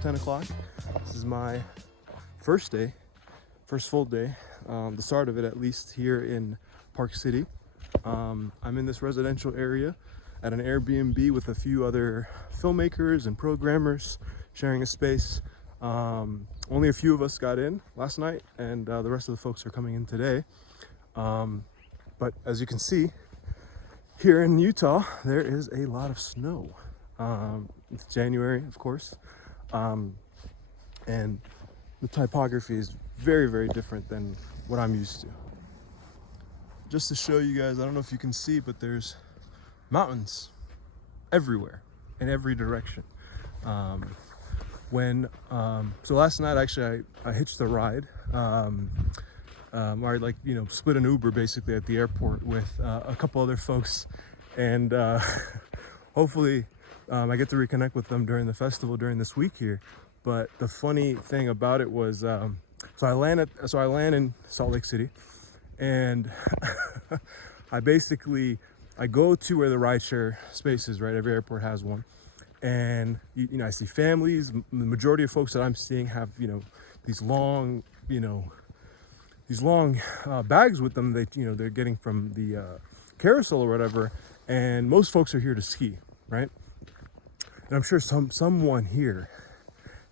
almost 10 o'clock. This is my first full day, the start of it at least, here in Park City. I'm in this residential area at an Airbnb with a few other filmmakers and programmers sharing a space. Only a few of us got in last night, and the rest of the folks are coming in today. But as you can see, here in Utah, there is a lot of snow. It's January, of course, and the typography is very, very different than what I'm used to. Just to show you guys, I don't know if you can see, but there's mountains everywhere, in every direction. So last night, actually, I hitched a ride. Or split an Uber basically at the airport with a couple other folks, and hopefully I get to reconnect with them during the festival during this week here. But the funny thing about it was, so I land in Salt Lake City, and I go to where the rideshare space is, right? Every airport has one, and I see families. The majority of folks that I'm seeing have these long bags with them that they're getting from the carousel or whatever, and most folks are here to ski, right? And I'm sure someone here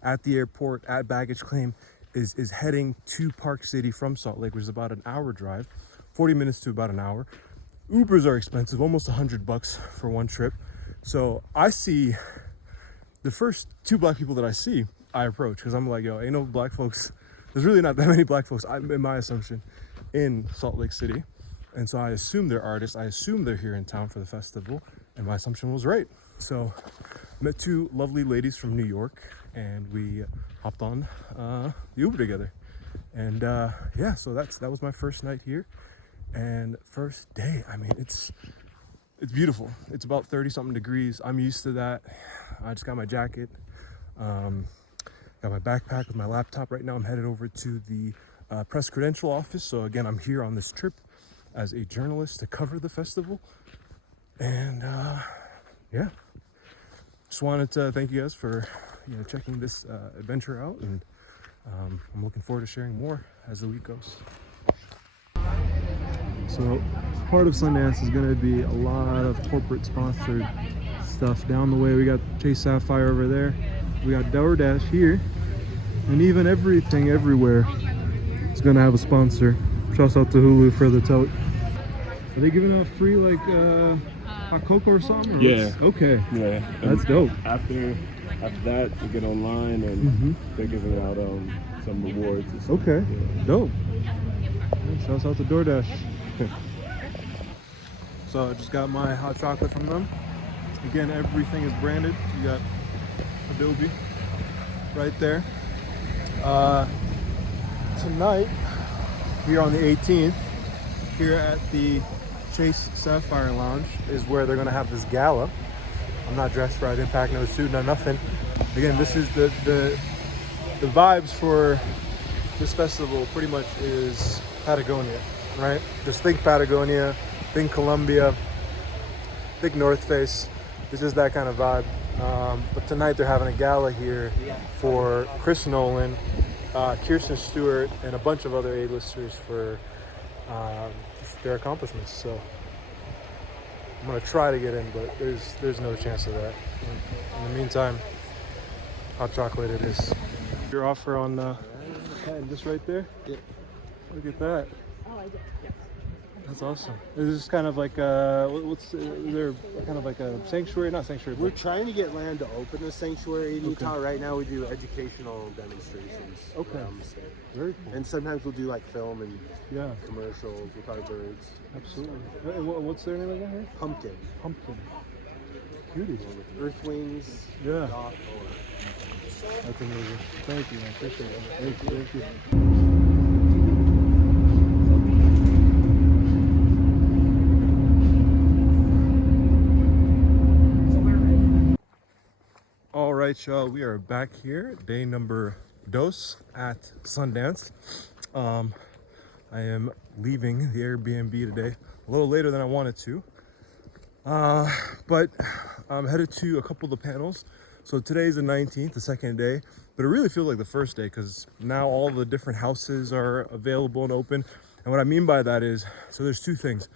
at the airport at baggage claim is heading to Park City from Salt Lake, which is about an hour drive, 40 minutes to about an hour. Ubers are expensive, almost $100 for one trip. So I see the first two black people that I approach, because I'm like, yo, ain't no black folks. There's really not that many black folks, in my assumption, in Salt Lake City. And so I assume they're artists. I assume they're here in town for the festival. And my assumption was right. So I met two lovely ladies from New York, and we hopped on the Uber together. And yeah, so that was my first night here. And first day, I mean, it's beautiful. It's about 30 something degrees. I'm used to that. I just got my jacket. Got my backpack with my laptop. Right now I'm headed over to the press credential office. So again, I'm here on this trip as a journalist to cover the festival. And yeah, just wanted to thank you guys for checking this adventure out, and I'm looking forward to sharing more as the week goes. So part of Sundance is going to be a lot of corporate sponsored stuff. Down the way we got Chase Sapphire over there. We got DoorDash here, and even everything everywhere is gonna have a sponsor. Shouts out to Hulu for the tote. Are they giving out free hot cocoa or something? Or yeah. Okay. Yeah. That's dope. After that, you get online and they're giving out some rewards. Okay. Yeah. Dope. Shouts out to DoorDash. So I just got my hot chocolate from them. Again, everything is branded. You got Adobe right there. Tonight, here on the 18th, here at the Chase Sapphire Lounge is where they're gonna have this gala. I'm not dressed right, I didn't pack no suit, no nothing. Again, this is the vibes for this festival pretty much is Patagonia, right? Just think Patagonia, think Colombia, think North Face. This is that kind of vibe. But tonight they're having a gala here for Chris Nolan, Kirsten Stewart, and a bunch of other A-listers for their accomplishments. So I'm gonna try to get in, but there's no chance of that. In the meantime, hot chocolate it is. Your offer on just right there? Yeah. Look at that. Oh, I did. Yes. That's awesome. Is this kind of like is there kind of like a sanctuary? Not sanctuary. We're trying to get land to open a sanctuary in Utah. Right now we do educational demonstrations. Okay. Around the state. Very cool. And sometimes we'll do like film and commercials with our birds. Absolutely. What's their name again here? Pumpkin. Pumpkin. Cuties. Earthwings. Yeah. .org. That's amazing. Thank you. I appreciate it. Thank you. Thank you. All right, y'all, we are back here, day number 2 at Sundance. I am leaving the Airbnb today a little later than I wanted to, but I'm headed to a couple of the panels. So today's the 19th, the second day, but it really feels like the first day because now all the different houses are available and open. And what I mean by that is, so there's two things.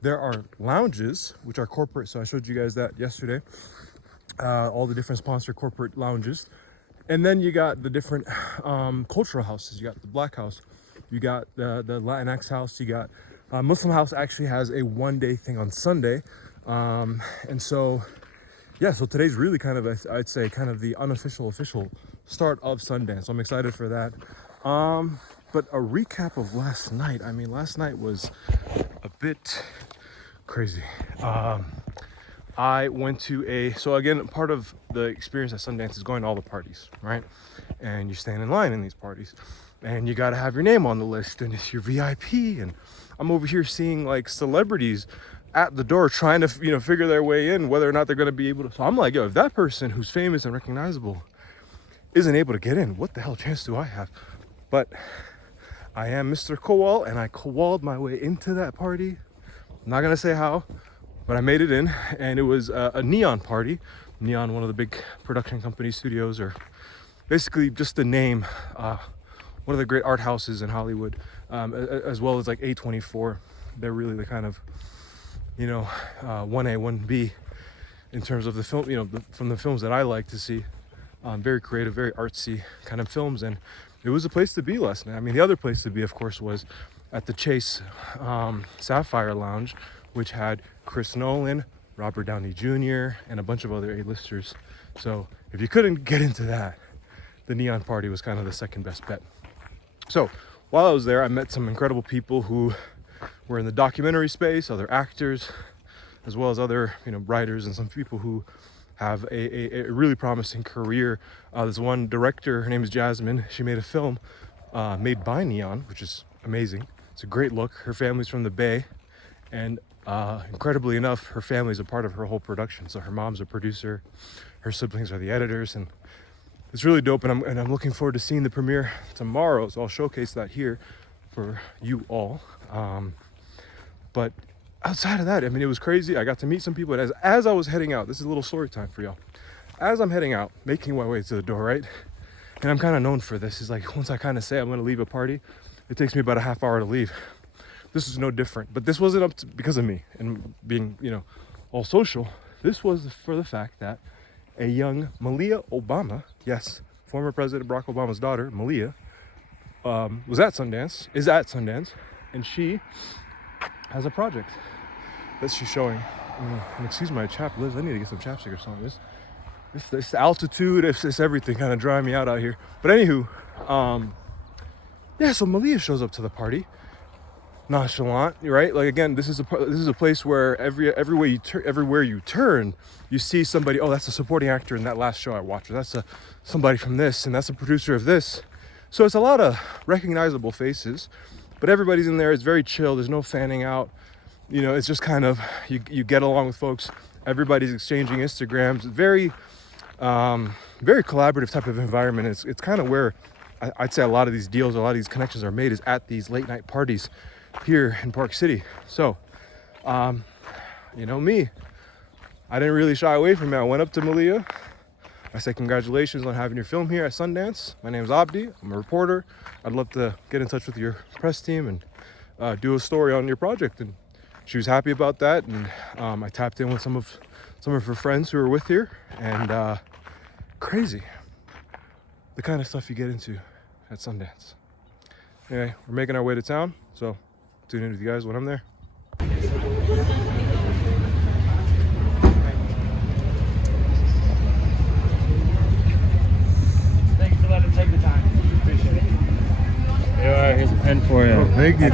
There are lounges, which are corporate. So I showed you guys that yesterday. All the different sponsored corporate lounges. And then you got the different cultural houses. You got the Black House, you got the Latinx house, you got Muslim house actually has a one-day thing on Sunday. And so, yeah, so today's really kind of, I'd say, kind of the unofficial, official start of Sundance. So I'm excited for that. But a recap of last night. I mean, last night was a bit crazy. I went to so again, part of the experience at Sundance is going to all the parties, right? And you stand in line in these parties and you got to have your name on the list and it's your VIP. And I'm over here seeing like celebrities at the door trying to, figure their way in, whether or not they're going to be able to. So I'm like, yo, if that person who's famous and recognizable isn't able to get in, what the hell chance do I have? But I am Mr. Kowal and I Kowaled my way into that party. I'm not going to say how, but I made it in, and it was a Neon party. Neon, one of the big production company studios, or basically just the name, one of the great art houses in Hollywood, as well as like A24. They're really the kind of, 1A, 1B in terms of the film, from the films that I like to see. Very creative, very artsy kind of films, and it was a place to be last night. I mean, the other place to be, of course, was at the Chase Sapphire Lounge, which had Chris Nolan, Robert Downey Jr., and a bunch of other A-listers. So if you couldn't get into that, the Neon party was kind of the second best bet. So while I was there, I met some incredible people who were in the documentary space, other actors, as well as other writers and some people who have a really promising career. There's one director, her name is Jasmine. She made a film made by Neon, which is amazing. It's a great look. Her family's from the Bay, and incredibly enough, her family's a part of her whole production. So her mom's a producer, her siblings are the editors, and it's really dope. And I'm looking forward to seeing the premiere tomorrow. So I'll showcase that here for you all. But outside of that, I mean, it was crazy. I got to meet some people. And as I was heading out, this is a little story time for y'all. As I'm heading out, making my way to the door, right? And I'm kind of known for this. Is like once I kind of say I'm going to leave a party, it takes me about a half hour to leave. This is no different, but this wasn't up to, because of me and being, all social. This was for the fact that a young Malia Obama, yes, former President Barack Obama's daughter, Malia, is at Sundance, and she has a project that she's showing. And excuse my chap, Liz, I need to get some chapstick or something. This altitude, it's everything kind of drying me out here. But anywho, yeah, so Malia shows up to the party. Nonchalant, right? Like again, this is a place where everywhere you turn, you see somebody. Oh, that's a supporting actor in that last show I watched. Or that's somebody from this, and that's a producer of this. So it's a lot of recognizable faces, but everybody's in there. It's very chill. There's no fanning out. It's just kind of you get along with folks. Everybody's exchanging Instagrams. Very, very collaborative type of environment. It's kind of where I'd say a lot of these deals, a lot of these connections are made is at these late night parties here in Park City. So, me, I didn't really shy away from it. I went up to Malia. I said, congratulations on having your film here at Sundance. My name's Abdi. I'm a reporter. I'd love to get in touch with your press team and do a story on your project. And she was happy about that. And I tapped in with some of her friends who were with her. And crazy, the kind of stuff you get into at Sundance. Anyway, we're making our way to town. So tune in with you guys when I'm there. Thanks for letting us take the time. Appreciate it. Yeah, here's a pen for you. Oh, thank you.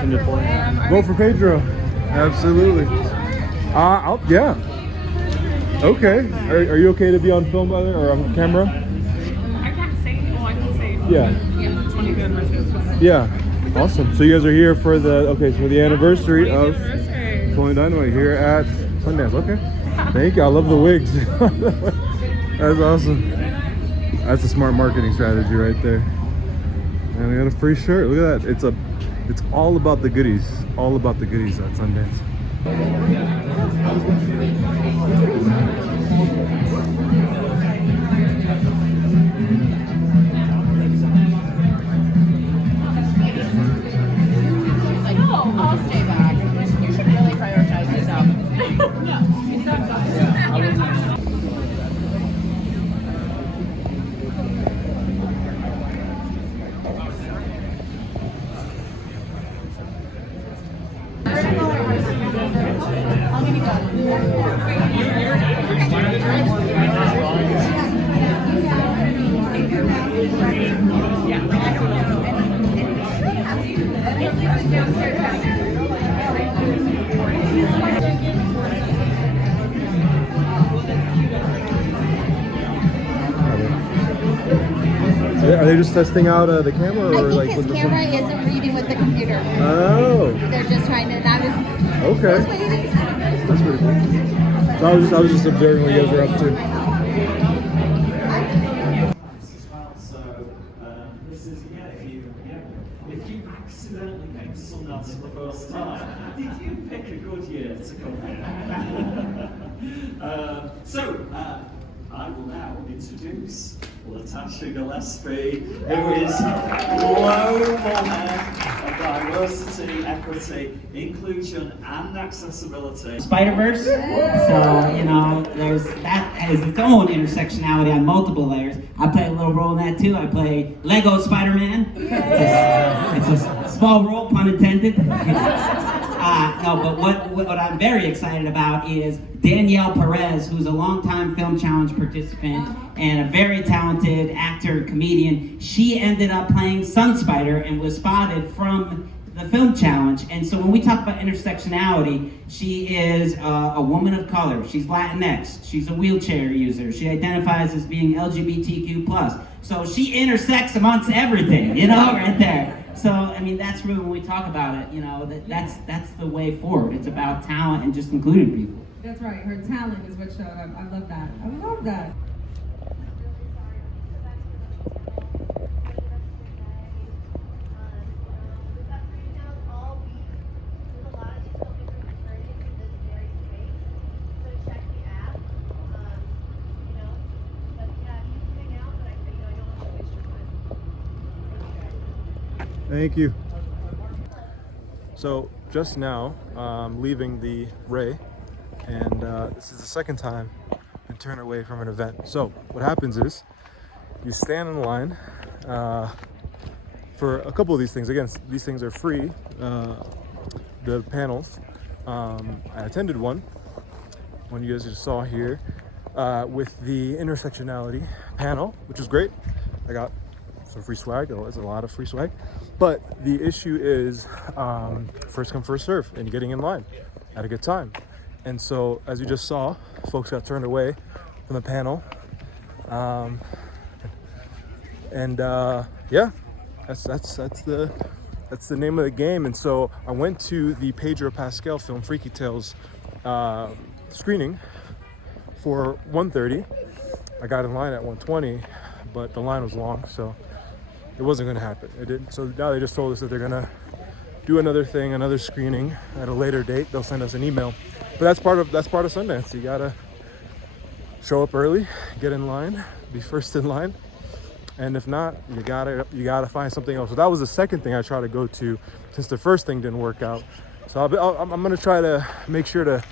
Vote for Pedro. Absolutely. Yeah. Okay. Are you okay to be on film by there or on camera? I can't say. Well, I can say. Yeah. Yeah, 20 anniversary. Yeah. Awesome. So you guys are here for the anniversary of 20 Dynamite here at Sundance. Okay. Thank you. I love the wigs. That's awesome. That's a smart marketing strategy right there. And we got a free shirt. Look at that. It's all about the goodies. All about the goodies at Sundance. Are they just testing out the camera, or I like think with his the camera isn't reading with the computer. Oh, They're just trying to. That is. okay. That's what it is. That's pretty cool. So I was just observing what you guys were up to. So this is if you accidentally came to Sundance for the first time, did you pick a good year to come here? I will now introduce Latasha Gillespie, who is global head of diversity, equity, inclusion, and accessibility. Spider-Verse, so you know, that has its own intersectionality on multiple layers. I play a little role in that too. I play Lego Spider-Man. It's a small role, pun intended. No, but what I'm very excited about is Danielle Perez, who's a longtime Film Challenge participant and a very talented actor, comedian. She ended up playing Sun Spider and was spotted from the Film Challenge. And so when we talk about intersectionality, she is a woman of color. She's Latinx. She's a wheelchair user. She identifies as being LGBTQ+. So she intersects amongst everything, you know, right there. So, I mean, that's really when we talk about it, you know, that's the way forward. It's about talent and just including people. That's right. Her talent is what showed up. I love that. I love that. Thank you. So just now, leaving the Ray, and this is the second time I turn away from an event. So what happens is you stand in line for a couple of these things. Again, these things are free, the panels. I attended one you guys just saw here with the intersectionality panel, which is great. I got some free swag. There's a lot of free swag. But the issue is first come, first serve, and getting in line at a good time. And so, as you just saw, folks got turned away from the panel. Yeah, that's the name of the game. And so I went to the Pedro Pascal film Freaky Tales screening for 1:30. I got in line at 1:20, but the line was long, so it wasn't going to happen. It didn't. So now they just told us that they're going to do another thing, another screening at a later date. They'll send us an email. But that's part of Sundance. You gotta show up early, get in line, be first in line, and if not, you gotta find something else. So that was the second thing I tried to go to, since the first thing didn't work out. So I'm gonna try to make sure to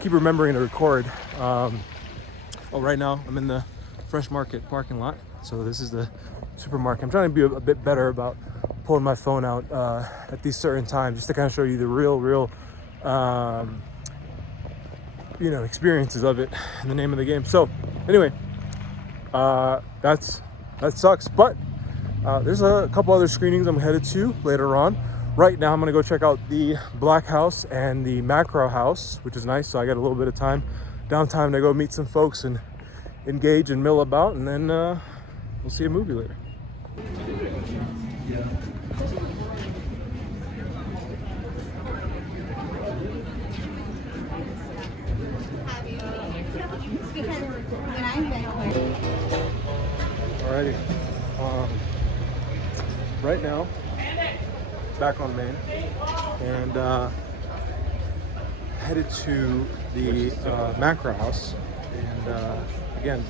keep remembering to record. Right now I'm in the Fresh Market parking lot. So this is the supermarket. I'm trying to be a bit better about pulling my phone out at these certain times, just to kind of show you the real experiences of it in the name of the game. So anyway, that sucks, but there's a couple other screenings I'm headed to later on. Right now I'm gonna go check out the Black House and the Macro House, which is nice. So I got a little bit of downtime to go meet some folks and engage and mill about, and then we'll see a movie later. Alrighty. Right now, back on Main, and headed to the Macro House, and again,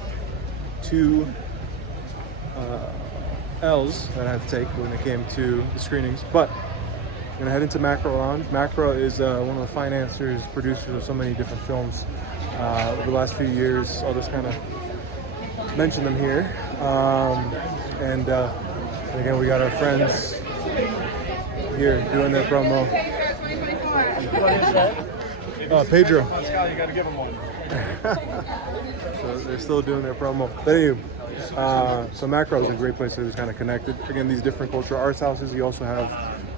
two L's that I had to take when it came to the screenings, but I'm gonna head into Macro Lounge. Macro is one of the financiers, producers of so many different films over the last few years. I'll just kind of mention them here. And again, we got our friends here doing their promo. Pedro. Pascal, you gotta give him one. So they're still doing their promo. But anyway, so Macro is a great place to just kind of connect it. Again, these different cultural arts houses. You also have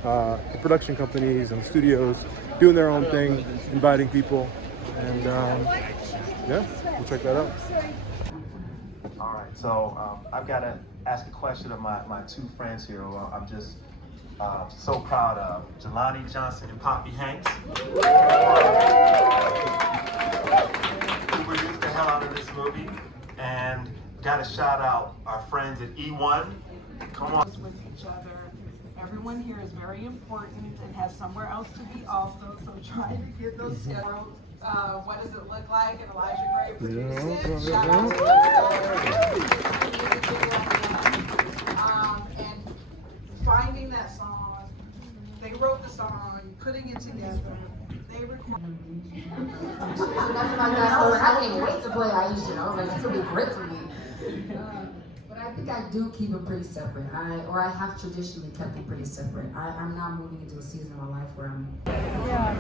the production companies and studios doing their own thing, inviting people, and yeah, we'll check that out. All right, so I've got to ask a question of my two friends here. Well, I'm just so proud of Jelani Johnson and Poppy Hanks, who produced the hell out of this movie, and got to shout out our friends at E1. Come on. With each other. Everyone here is very important and has somewhere else to be also, so try to get those schedules. What does it look like? And Elijah Gray produced it. Shout out to and finding that song, they wrote the song, putting it together, they recorded. Nothing like that. I was like, I can't wait to play Aisha. I was like, this will be great for me. But I think I do keep them pretty separate. I have traditionally kept them pretty separate. I'm now moving into a season of my life where I'm. Yeah.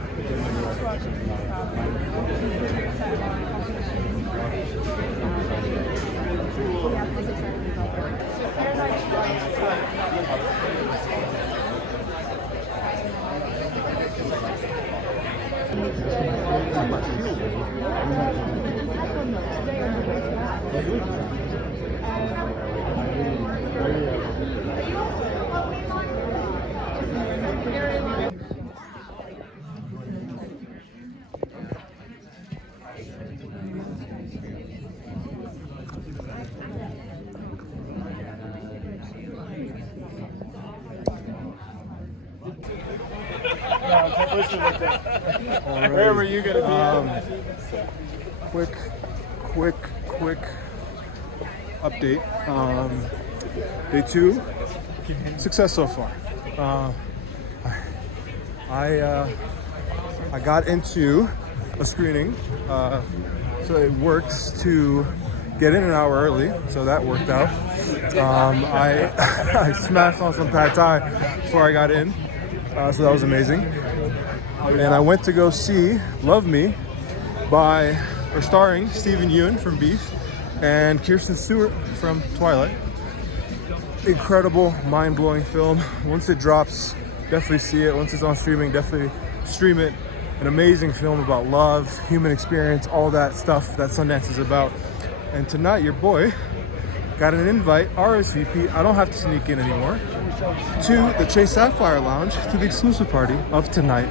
Where were you gonna be? Quick update. Day 2, success so far. I got into a screening, so it works to get in an hour early, so that worked out. I smashed on some pad thai before I got in, so that was amazing. And I went to go see Love Me starring Stephen Yeun from Beef and Kirsten Stewart from Twilight. Incredible, mind-blowing film. Once it drops, definitely see it. Once it's on streaming, definitely stream it. An amazing film about love, human experience, all that stuff that Sundance is about. And tonight, your boy got an invite, RSVP, I don't have to sneak in anymore, to the Chase Sapphire Lounge, to the exclusive party of tonight.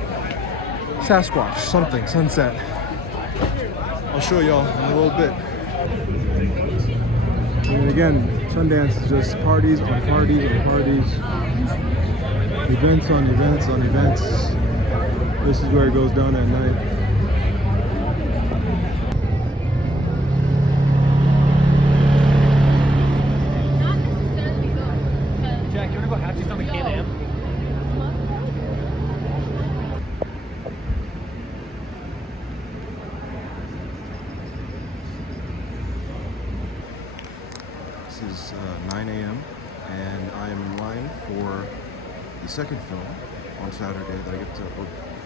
Sasquatch, something, sunset. I'll show y'all in a little bit. And again, Sundance is just parties on parties on parties. Events on events on events. This is where it goes down at night. Jack, you wanna go have these on the Can-Am? This is 9 a.m. and I am in line for the second film on Saturday that I get to,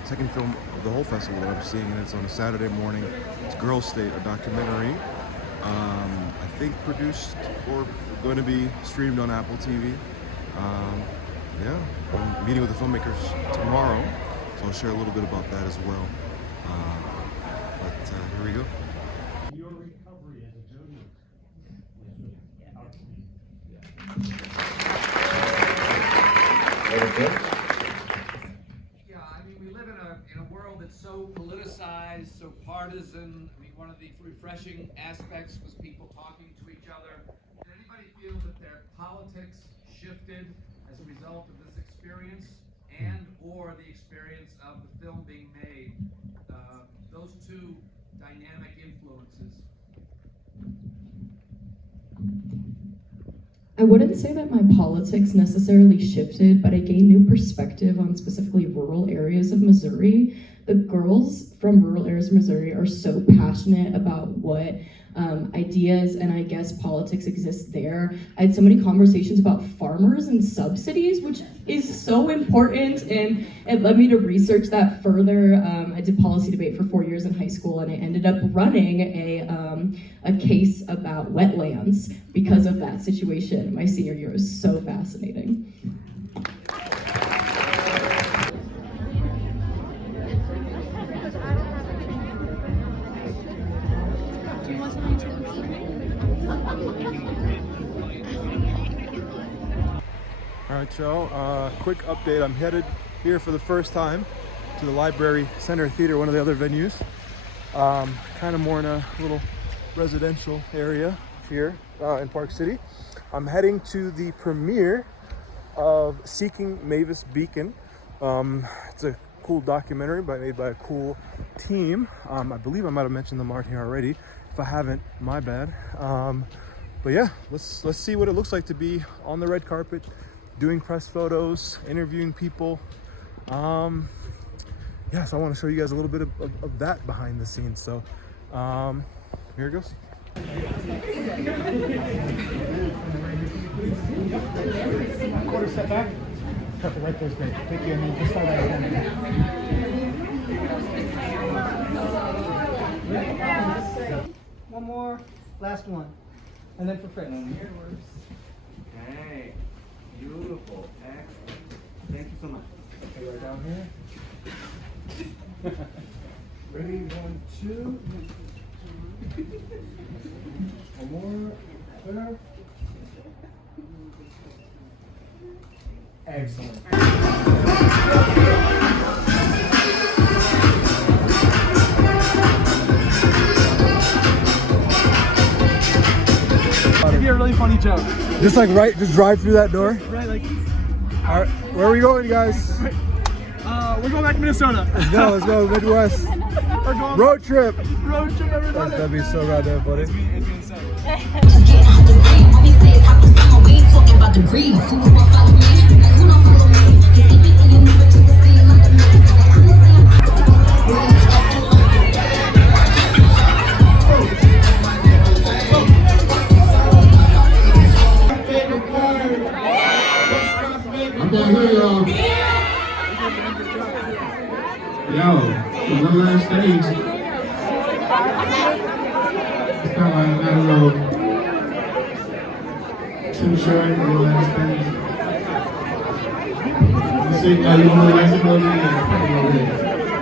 second film of the whole festival that I'm seeing, and it's on a Saturday morning. It's Girl State, a documentary, I think produced or going to be streamed on Apple TV. Yeah, I'm meeting with the filmmakers tomorrow, so I'll share a little bit about that as well. But here we go. Your recovery as a journalist. Yeah, I mean, we live in a world that's so politicized, so partisan. I mean, one of the refreshing aspects was people talking to each other. Did anybody feel that their politics shifted as a result of this experience and or the experience of the film being made? Those two dynamic influences. I wouldn't say that my politics necessarily shifted, but I gained new perspective on specifically rural areas of Missouri. The girls from rural areas of Missouri are so passionate about what ideas and I guess politics exist there. I had so many conversations about farmers and subsidies, which is so important, and it led me to research that further. I did policy debate for 4 years in high school, and I ended up running a case about wetlands because of that situation. My senior year was so fascinating. All right, y'all, quick update. I'm headed here for the first time to the Library Center Theater, one of the other venues. Kind of more in a little residential area here in Park City. I'm heading to the premiere of Seeking Mavis Beacon. It's a cool documentary made by a cool team. I believe I might have mentioned them out here already. If I haven't, my bad. But yeah, let's see what it looks like to be on the red carpet, doing press photos, interviewing people. Yeah, so I want to show you guys a little bit of that behind the scenes. So here it goes. Quarter step back. Perfect, right there's great. Thank you, and then just start right again. One more, last one. And then for Fritz. Hey, beautiful, excellent. Thank you so much. Okay, right down here. Ready, 1, 2. One more, clear. Excellent. Give you a really funny joke. Just drive through that door. Right, like. All right, where are we going, guys? We're going back to Minnesota. Let's go, Midwest. We're going Road trip. Road trip, everybody. That'd be so goddamn funny. It's insane. I'm down here, y'all. Yo, the one last stage. It's kind of like that little too short for the last stage. You see, now you want to let it go.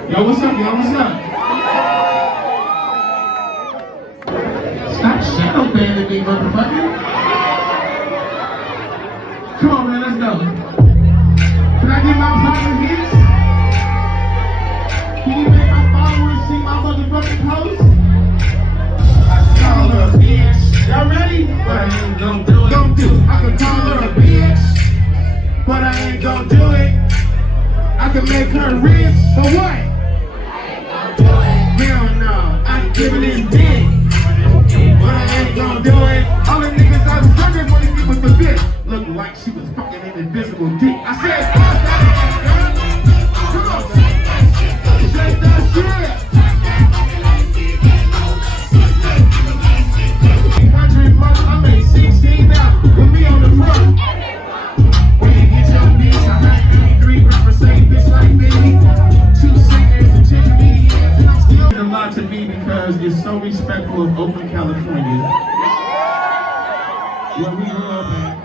Yo, what's up, y'all? What's up? Stop shadow banning me, motherfucker. Come on, man, let's go. Can I get my private hits? Can you make my followers see my motherfucking post? I call her a bitch. Y'all ready? But I ain't gonna do it. Don't do it. I can call her a bitch, but I ain't gonna do it. I can make her rich, but what? I ain't gonna do it. Hell no, I'm giving it dick, but I ain't gonna do it. All the niggas I was talking when they was the bitch. Looked like she was fucking an invisible dick. I said, come on, shake that shit. 100 months, I made 16 now with me on the front. When you get your bitch, I had 83 rappers saying bitch like me. 2 singers and 10 comedians, and I'm still a lot to me because you're so respectful of Oakland, California, where we grew up at.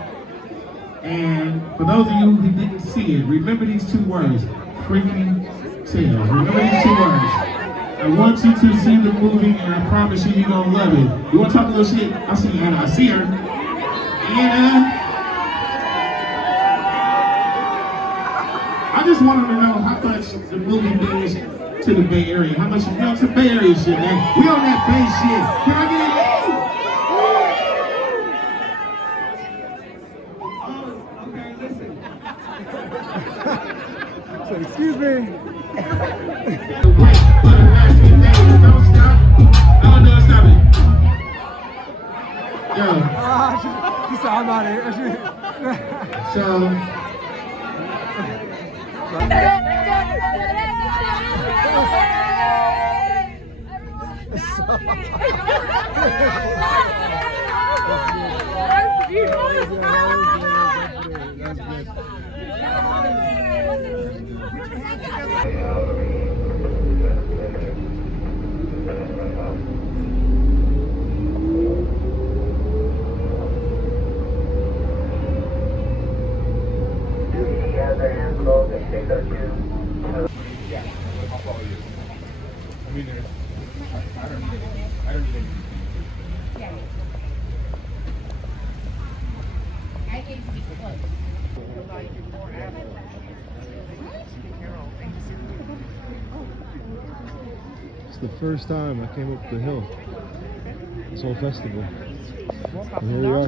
And for those of you who didn't see it, remember these 2 words, freaking tales. Remember these 2 words. I want you to see the movie, and I promise you're gonna love it. You wanna talk a little shit? I see Anna, I see her. Anna. I just want them to know how much the movie means to the Bay Area. How much, you know, it's the Bay Area shit, man. We on that Bay shit. Can I get it? So, excuse me. Don't stop. Oh, no, stop it. Yo. She said, I'm out of here. So. It's the first time I came up the hill this whole festival. And here we are.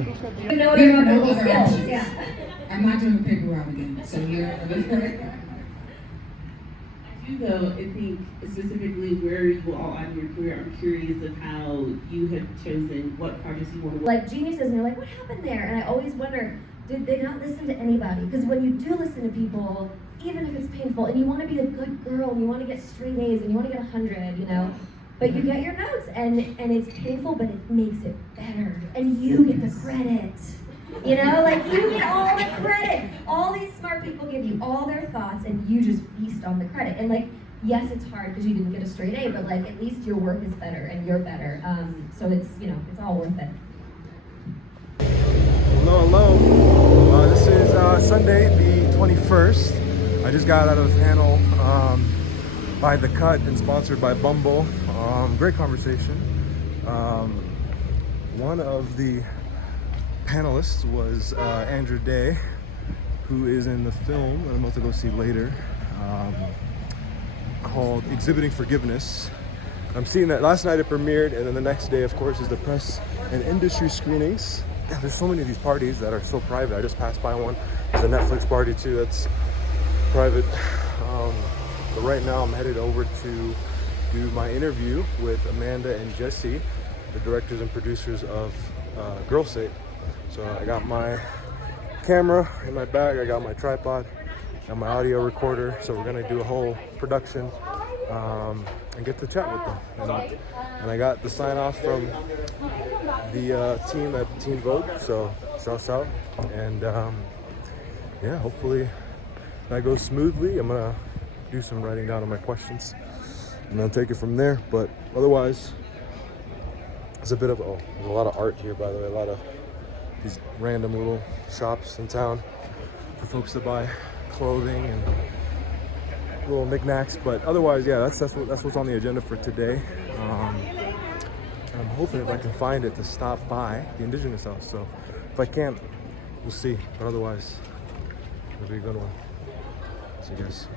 You know your verbal skills. Yeah. I'm not doing the paper route again, so you're correct. I do though, I think specifically where you all are in your career, I'm curious of how you have chosen what projects you want to work. Like geniuses, and they're like, what happened there? And I always wonder, did they not listen to anybody? Because when you do listen to people, even if it's painful, and you want to be a good girl, and you want to get straight A's, and you want to get 100, you know, but you get your notes, and it's painful, but it makes it better, and you get the credit. You know, like you get all the credit. All these smart people give you all their thoughts, and you just feast on the credit. And like, yes, it's hard because you didn't get a straight A, but like at least your work is better, and you're better. So it's, you know, it's all worth it. Hello. This is Sunday, the 21st. I just got out of a panel by The Cut and sponsored by Bumble. Great conversation. One of the panelists was Andrew Day, who is in the film that I'm about to go see later, called Exhibiting Forgiveness. I'm seeing that last night it premiered, and then the next day, of course, is the press and industry screenings. Yeah, there's so many of these parties that are so private. I just passed by one. There's a Netflix party too that's private. But right now I'm headed over to do my interview with Amanda and Jesse, the directors and producers of Girl Say. So I got my camera in my bag, I got my tripod, and my audio recorder. So we're gonna do a whole production and get to chat with them. And I got the sign off from the team at Teen Vogue, so shouts out. And yeah, hopefully that goes smoothly. I'm gonna do some writing down of my questions and then take it from there. But otherwise, it's a bit of, oh, there's a lot of art here, by the way, a lot of these random little shops in town for folks to buy clothing and little knickknacks. But otherwise, yeah, that's what's on the agenda for today. I'm hoping if I can find it to stop by the Indigenous House. So if I can't, we'll see. But otherwise, it'll be a good one. See you guys.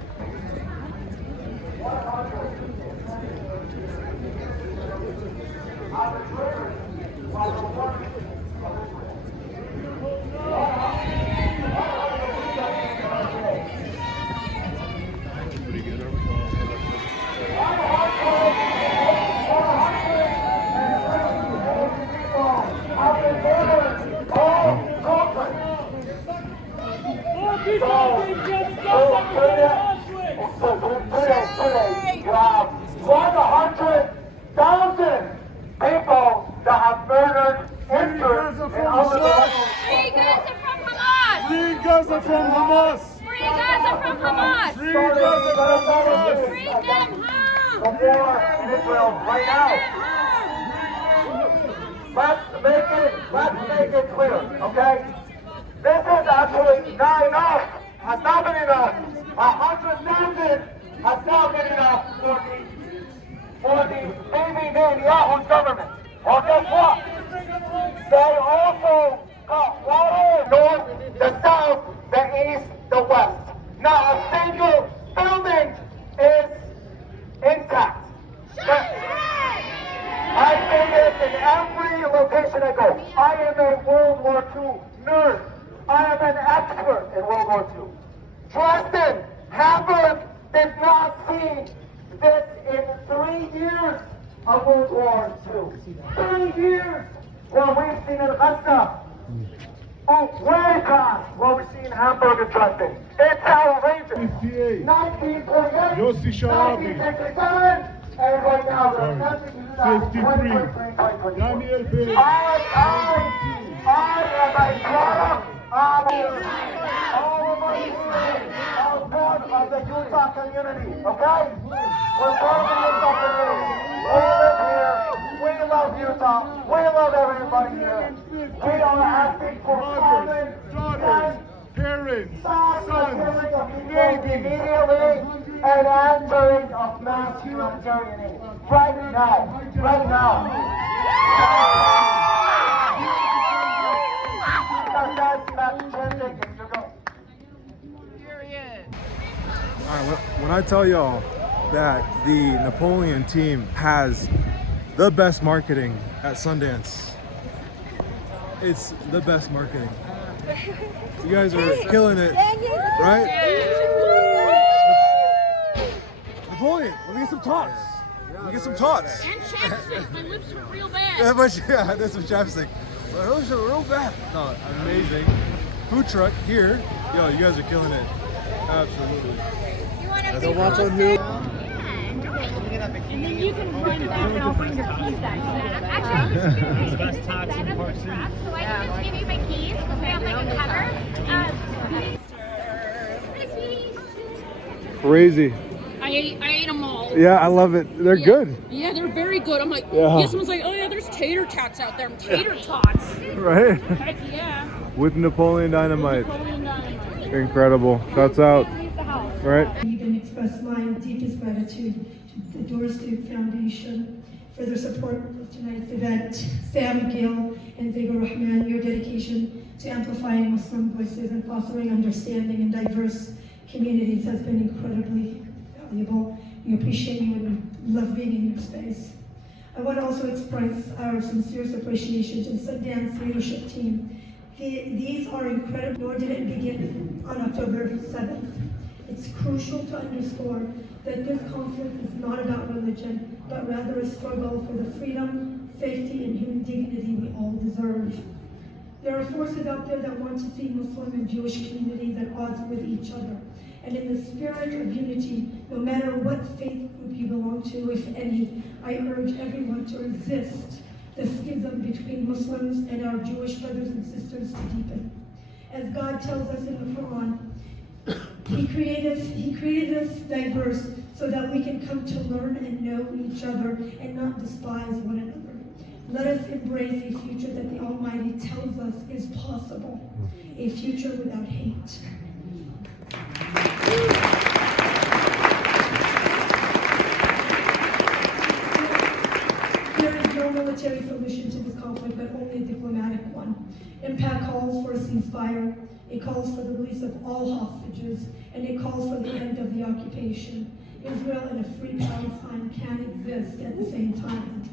You have 100,000 people that have murdered interest in other levels. Free Gaza from Hamas! Free Gaza from Hamas! Free Gaza from Hamas! Free Gaza from Hamas! Free them home! The war in Israel right now. Let's make it clear, okay? This is actually not enough. Has not been enough. 100,000 has not been enough for the baby Netanyahu's government. Well, guess what? They also got water north, the south, the east, the west. Not a single building is intact. I say this in every location I go. I am a World War II nurse. I am an expert in World War II. Dresden, Hamburg did not see this in 3 years of World War II. 3 years what we've seen in Gaza. Oh, way past what we've seen in Hamburg and Dresden. It's outrageous. 1948, 1967, And right now, we're attempting to do that in 2023, 2024. I am a product of all of us here are part of the Utah community, okay? We're part of the Utah community. We live here. We love Utah. We love everybody here. We are asking for common sense, parents, sons, immediately, and answering of mass humanitarian aid. Right now. Right now. Alright, when I tell y'all that the Napoleon team has the best marketing at Sundance, it's the best marketing. You guys are killing it, right? Napoleon, let me get some tots. Let me get some tots. And chapstick. My lips are real bad. Yeah, but yeah, that's some chapstick. My lips are real bad. No, amazing. Food truck here. Yo, you guys are killing it. Absolutely. Go watch on here. And then you can run back and I'll bring your keys back. Actually, I'm just going to set up the truck so I can just give you my keys because we have like a cover. Crazy. I ate them all. Yeah, I love it. They're good. Yeah, they're very good. I'm like, Yeah. someone's like, oh yeah, there's tater tots out there. Tater tots. Right? Heck yeah. With Napoleon Dynamite. Napoleon Dynamite. Incredible. Shouts out. Right? Even express my deepest gratitude to the Doris Duke Foundation for their support of tonight's event. Sam Gill and Vigor Rahman, your dedication to amplifying Muslim voices and fostering understanding in diverse communities has been incredibly valuable. We appreciate you and love being in your space. I want to also express our sincerest appreciation to the Sundance leadership team. These are incredible, nor did it begin on October 7th. It's crucial to underscore that this conflict is not about religion, but rather a struggle for the freedom, safety, and human dignity we all deserve. There are forces out there that want to see Muslim and Jewish communities at odds with each other. And in the spirit of unity, no matter what faith group you belong to, if any, I urge everyone to resist the schism between Muslims and our Jewish brothers and sisters to deepen. As God tells us in the Quran, He created us diverse so that we can come to learn and know each other and not despise one another. Let us embrace a future that the Almighty tells us is possible, a future without hate. There is no military solution to this conflict, but only a diplomatic one. Impact calls for a ceasefire, it calls for the release of all hostages, and it calls for the end of the occupation. Israel and a free Palestine can exist at the same time.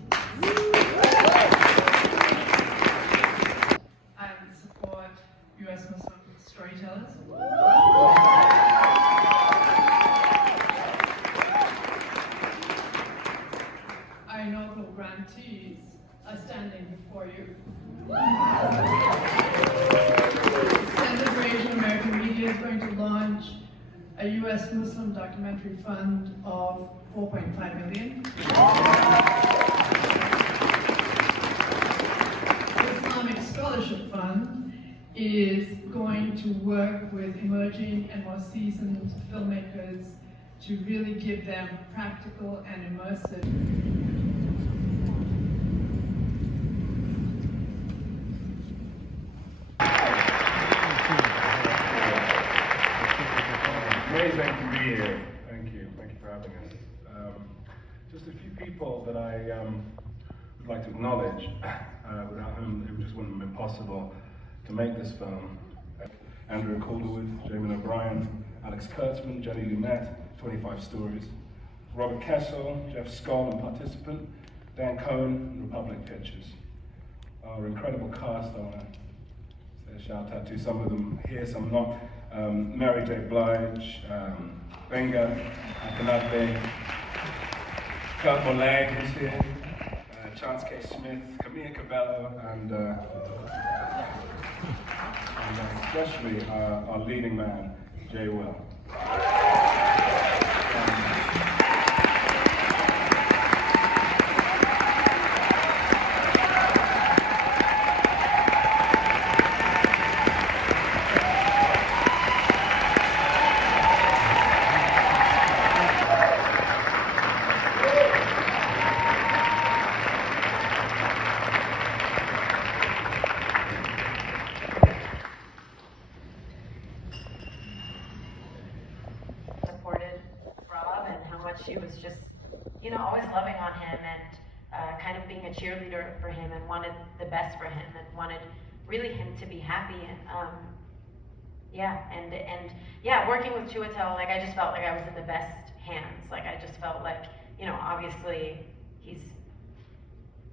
And support U.S. Muslim storytellers. Our inaugural grantees are standing before you. Center for Asian American Media is going to launch a U.S. Muslim documentary fund of $4.5 million. The Islamic Scholarship Fund is going to work with emerging and more seasoned filmmakers to really give them practical and immersive. Amazing to be here. Thank you for having us. Just a few people that I would like to acknowledge, without whom it just wouldn't have been possible to make this film. Andrew Calderwood, Jamin O'Brien, Alex Kurtzman, Jenny Lunette, 25 Stories, Robert Kessel, Jeff Skoll and participant, Dan Cohen, and Republic Pictures. Our incredible cast, I want to say a shout out to some of them here, some not. Mary J. Blige, Benga, Akanate, Kurt Molang, who's here, Chance K. Smith, Camilla Cabello, and especially our leading man, Jay Will. much she was just, you know, always loving on him and kind of being a cheerleader for him and wanted the best for him and wanted really him to be happy. And yeah, working with Chiwetel, like I just felt like I was in the best hands. Like I just felt like, you know, obviously he's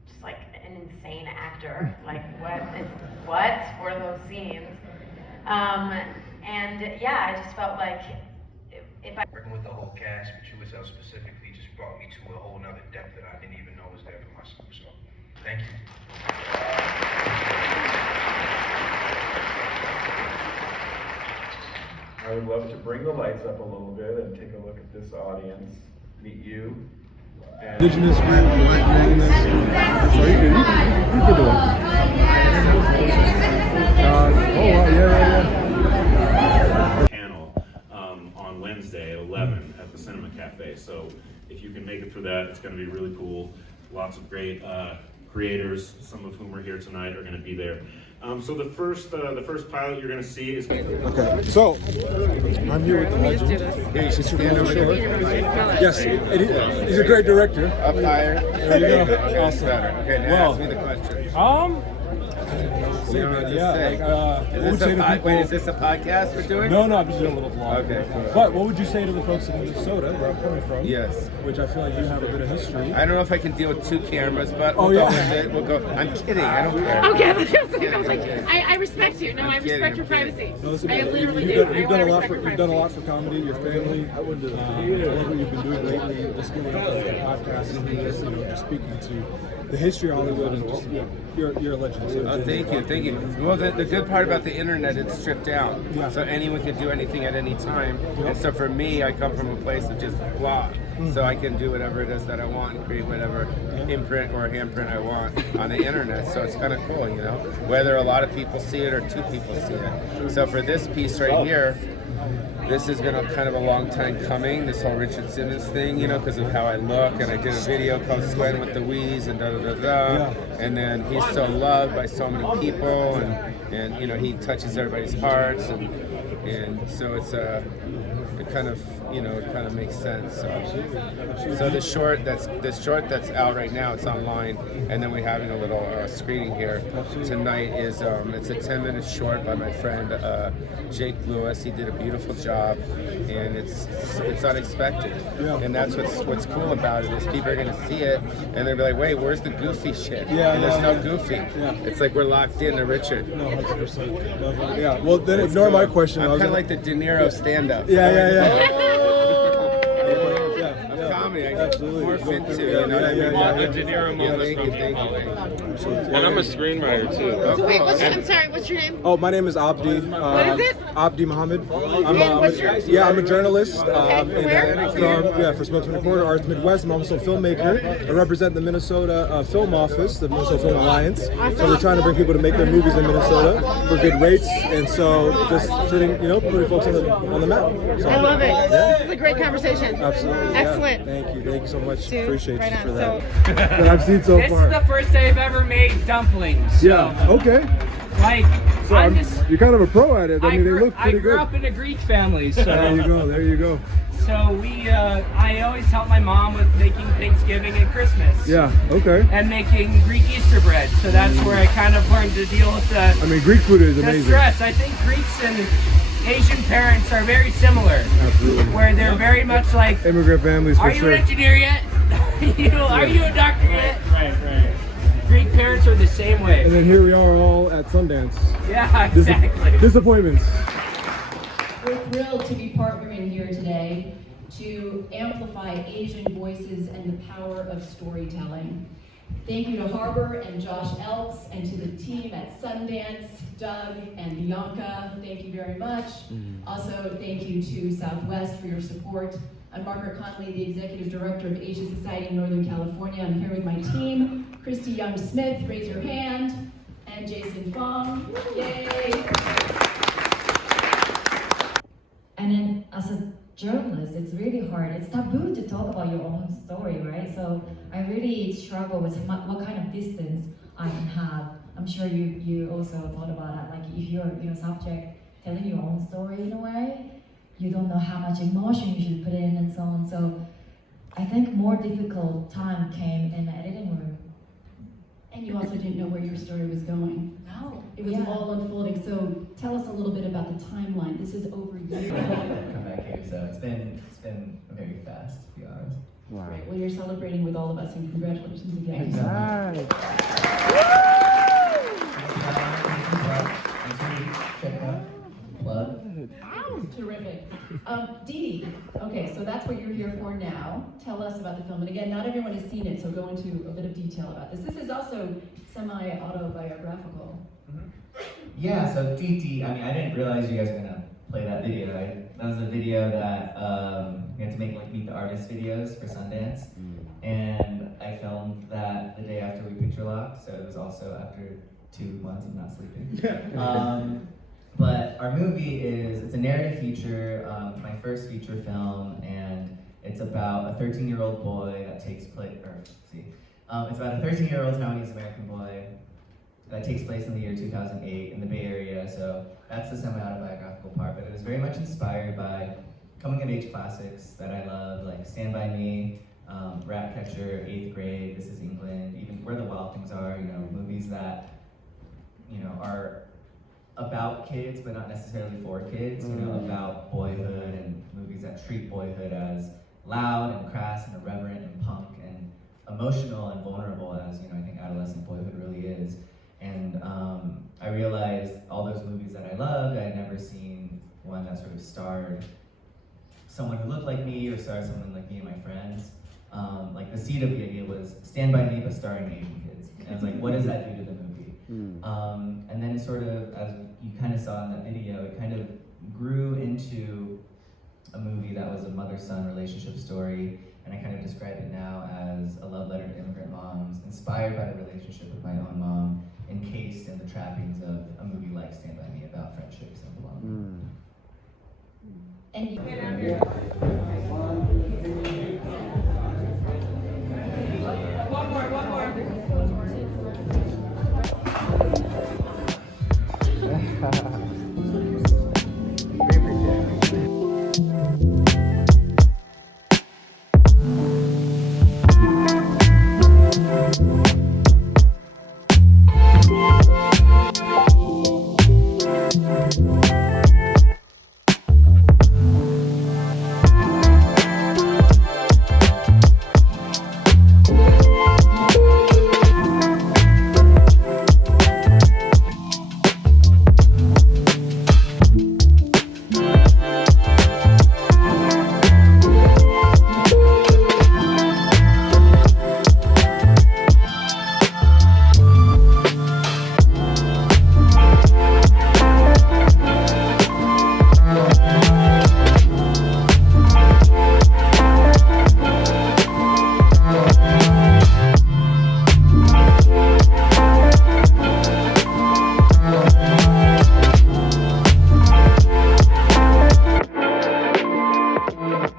just like an insane actor. Like what were those scenes? And yeah, I just felt like if I working with the whole cast, but Chiwetel specifically just brought me to a whole nother depth that I didn't even know was there for myself. So thank you. I would love to bring the lights up a little bit and take a look at this audience, meet you. And Indigenous group, Black Indigenous. So you can do it. Panel on Wednesday at 11 at the Cinema Cafe. So if you can make it for that, it's going to be really cool. Lots of great creators, some of whom are here tonight, are going to be there. So the first pilot you're going to see is. Okay, so I'm here with the legend. Yeah, you should stand over there. Yes, he's a great director. Up higher. There you go. Awesome. Okay, now ask me the question. Is this a podcast we're doing? No, I'm just doing a little vlog. Okay, cool. But what would you say to the folks in Minnesota, where I'm coming from? Yes. Which I feel like you have a bit of history. I don't know if I can deal with 2 cameras, but we'll go with it. We'll go. I'm kidding. I don't care. Okay, I was like, I respect you. No, I respect your privacy. No, I literally you've do. done a lot for comedy, your family. I love what you've been doing lately, just getting up like a podcast and just, you know, just speaking to the history of Hollywood and just, you know, you're a legend. So Thank you. Well, the good part about the internet, it's stripped down. Yeah. So anyone can do anything at any time. And so for me, I come from a place of just blog. So I can do whatever it is that I want and create whatever imprint or handprint I want on the internet. So it's kind of cool, you know, whether a lot of people see it or 2 people see it. So for this piece right here, this has been a kind of a long time coming, this whole Richard Simmons thing, you know, because of how I look. And I did a video called Sweating with the Wheeze and da-da-da-da. And then he's so loved by so many people, and you know, he touches everybody's hearts. And so it's it kind of makes sense. So the short that's out right now, it's online, and then we're having a little screening here tonight. It's a 10-minute short by my friend Jake Lewis. He did a beautiful job, and it's unexpected. And that's what's cool about it is people are gonna see it and they'll be like, wait, where's the goofy shit? And there's no goofy. It's like we're locked into Richard. No, 100%. Yeah. Well, then ignore my question. I'm kind of like the De Niro stand-up. Comedy, I get more fit too. You know what I mean? The De Niro moment. Absolutely. And I'm a screenwriter too. So wait, I'm sorry, what's your name? Oh, my name is Abdi. What is it? Abdi Mohammed. I'm a journalist. Where? For Spokesman Reporter, Arts Midwest. I'm also a filmmaker. I represent the Minnesota Film Office, the Minnesota Film Alliance. So we're trying to bring people to make their movies in Minnesota for good rates, and so just putting folks on the map. So, I love it. This is a great conversation. Absolutely. Excellent. Thank you so much. Dude, Appreciate right you on. for that. That I've seen so This far. is the first day I've ever made dumplings. Yeah. Okay. Like, So you're kind of a pro at it. I mean, they look pretty I grew good. up in a Greek family, so There you go. So I always help my mom with making Thanksgiving and Christmas. Yeah. Okay. And making Greek Easter bread. So that's where I kind of learned to deal with the. I mean, Greek food is the amazing. stress. I think Greeks and Asian parents are very similar. Absolutely. Where they're very much like immigrant families for Are you sure. an engineer yet? Are you a doctor yet? Right. Greek parents are the same way. And then here we are all at Sundance. Yeah, exactly. Disappointments. We're thrilled to be partnering here today to amplify Asian voices and the power of storytelling. Thank you to Harbor and Josh Elks and to the team at Sundance, Doug and Bianca. Thank you very much. Also, thank you to Southwest for your support. I'm Margaret Conley, the Executive Director of Asian Society in Northern California. I'm here with my team, Christy Young-Smith, raise your hand, and Jason Fong. Yay! And then as a journalist, it's really hard. It's taboo to talk about your own story, right? So I really struggle with what kind of distance I can have. I'm sure you also thought about that. Like if you're subject telling your own story in a way, you don't know how much emotion you should put in and so on. So I think more difficult time came in the editing room. And you also didn't know where your story was going. No. It was all unfolding. So tell us a little bit about the timeline. This is over years. Come back here, so it's been very fast, to be honest. Wow. Great. Well, you're celebrating with all of us, and congratulations again. Terrific. Dee Dee, okay, so that's what you're here for now. Tell us about the film. And again, not everyone has seen it, so go into a bit of detail about this. This is also semi-autobiographical. Yeah, so Dee, I mean, I didn't realize you guys were gonna play that video, right? That was a video that we had to make like Meet the Artist videos for Sundance. And I filmed that the day after we picture locked, so it was also after 2 months of not sleeping. But our movie it's a narrative feature, my first feature film, and it's about a 13-year-old boy that takes place, it's about a 13-year-old Taiwanese American boy that takes place in the year 2008 in the Bay Area, so that's the semi-autobiographical part, but it was very much inspired by coming-of-age classics that I love, like Stand By Me, Ratcatcher, 8th Grade, This Is England, even Where the Wild Things Are, you know, movies that, you know, are about kids, but not necessarily for kids, you know, about boyhood, and movies that treat boyhood as loud and crass and irreverent and punk and emotional and vulnerable as, you know, I think adolescent boyhood really is. And I realized all those movies that I loved, I had never seen one that sort of starred someone who looked like me or starred someone like me and my friends. Like the seed of the idea was Stand By Me but starring Asian kids. And I was like, what does that do to the movie? And then it sort of, as you kind of saw in that video, it kind of grew into a movie that was a mother-son relationship story, and I kind of describe it now as a love letter to immigrant moms, inspired by the relationship with my own mom, encased in the trappings of a movie like Stand By Me about friendships and belonging. And